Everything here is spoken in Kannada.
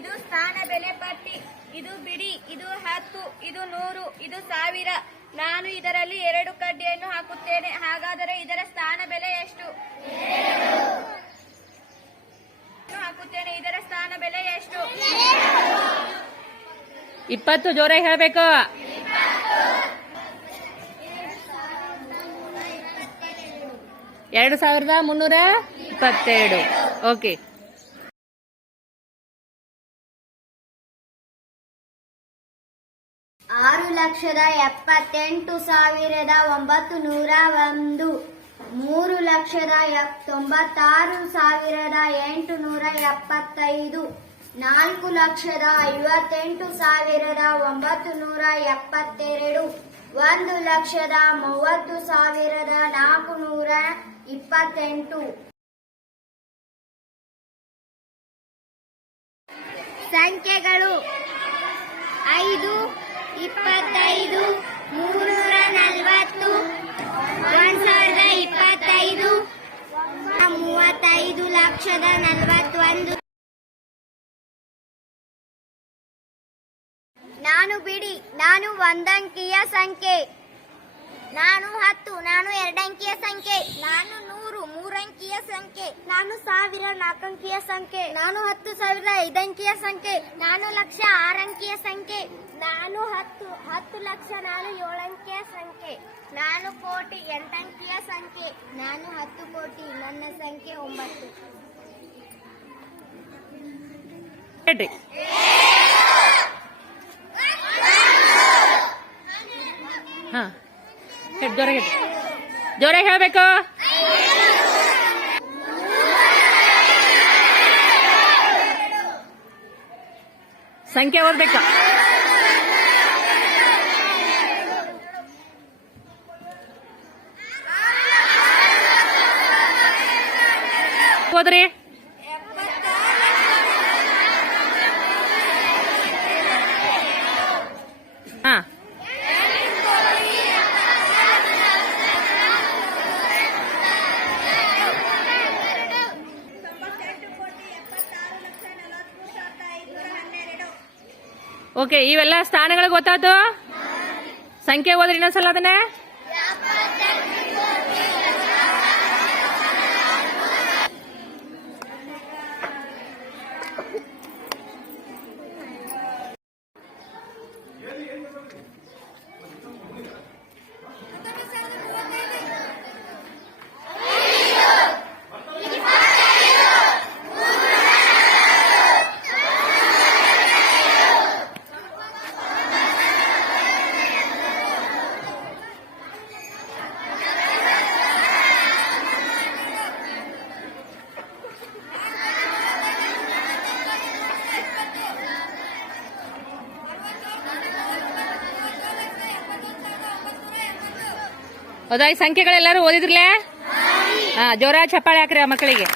ಇದು ಸ್ಥಾನ ಬೆಲೆ ಪಟ್ಟಿ. ಇದು ಬಿಡಿ, ಇದು ಹತ್ತು, ಇದು ನೂರು, ಇದು ಸಾವಿರ. ನಾನು ಇದರಲ್ಲಿ ಎರಡು ಕಡ್ಡಿಯನ್ನು ಹಾಕುತ್ತೇನೆ. ಹಾಗಾದರೆ ಇದರ ಸ್ಥಾನ ಬೆಲೆ ಎಷ್ಟು? ಹಾಕುತ್ತೇನೆ. ಇದರ ಸ್ಥಾನ ಬೆಲೆ ಎಷ್ಟು? ಇಪ್ಪತ್ತು ಜೋರ ಹೇಳಬೇಕು. ಎರಡು ಸಾವಿರದ ಮುನ್ನೂರ ಇಪ್ಪತ್ತೆರಡು. ಓಕೆ. ಆರು ಲಕ್ಷದ ಎಪ್ಪತ್ತೆಂಟು ಸಾವಿರದ ಒಂಬತ್ತು ನೂರ ಒಂದು, ಮೂರು ಲಕ್ಷದ ತೊಂಬತ್ತಾರು ಸಾವಿರದ ಎಂಟು ನೂರ ಎಪ್ಪತ್ತೈದು, ನಾಲ್ಕು ಲಕ್ಷದ ಐವತ್ತೆಂಟು ಸಾವಿರದ ಒಂಬತ್ತು ನೂರ ಎಪ್ಪತ್ತೆರಡು, ಒಂದು ಲಕ್ಷದ ಮೂವತ್ತು ಸಾವಿರದ ನಾಲ್ಕು ನೂರ ಇಪ್ಪತ್ತೆಂಟು. ಸಂಖ್ಯೆಗಳು ಐದು ಇಪ್ಪತ್ತೈದು ಮೂನ್ನೂರ ನಲವತ್ತು ಒಂದ್ ಸಾವಿರದ ಇಪ್ಪತ್ತೈದು, ಮೂವತ್ತೈದು ಲಕ್ಷದ ನಲವತ್ತೊಂದು. ನಾನು ಬಿಡಿ, ನಾನು ಒಂದಂಕಿಯ ಸಂಖ್ಯೆ. ನಾನು ಹತ್ತು, ನಾನು ಎರಡಂಕಿಯ ಸಂಖ್ಯೆ. ನಾನು ನೂರು ಮೂರಂಕಿಯ ಸಂಖ್ಯೆ, ನಾನು ಸಾವಿರ ನಾಲ್ಕಂಕಿಯ ಸಂಖ್ಯೆ, ನಾನು ಹತ್ತು ಸಾವಿರ ಐದಂಕಿಯ ಸಂಖ್ಯೆ, ನಾನು ಲಕ್ಷ ಆರಂಕಿಯ ಸಂಖ್ಯೆ, ನಾನು ಹತ್ತು ಹತ್ತು ಲಕ್ಷ ನಾನು ಏಳಂಕಿಯ ಸಂಖ್ಯೆ, ನಾನು ಕೋಟಿ ಎಂಟಂಕಿಯ ಸಂಖ್ಯೆ, ನಾನು ಹತ್ತು ಕೋಟಿ ನನ್ನ ಸಂಖ್ಯೆ ಒಂಬತ್ತು. ಹಾ. ಜೋರಾಗಿ ಹೇಳ್ಬೇಕು? ಸಂಖ್ಯೆ ಓದ್ಬೇಕು ಓದ್ರಿ ಓಕೆ ಇವೆಲ್ಲ ಸ್ಥಾನಗಳು ಗೊತ್ತಾಯ್ತು? ಸಂಖ್ಯೆ ಹೋದ್ರೆ ಇನ್ನೊಂದ್ಸಲ ಅದನ್ನ. ಹೌದಾ? ಈ ಸಂಖ್ಯೆಗಳೆಲ್ಲರೂ ಓದಿದ್ರಲೇ ಹಾ ಜೋರ ಚಪ್ಪಾಳೆ ಹಾಕ್ರಿ ಆ ಮಕ್ಕಳಿಗೆ.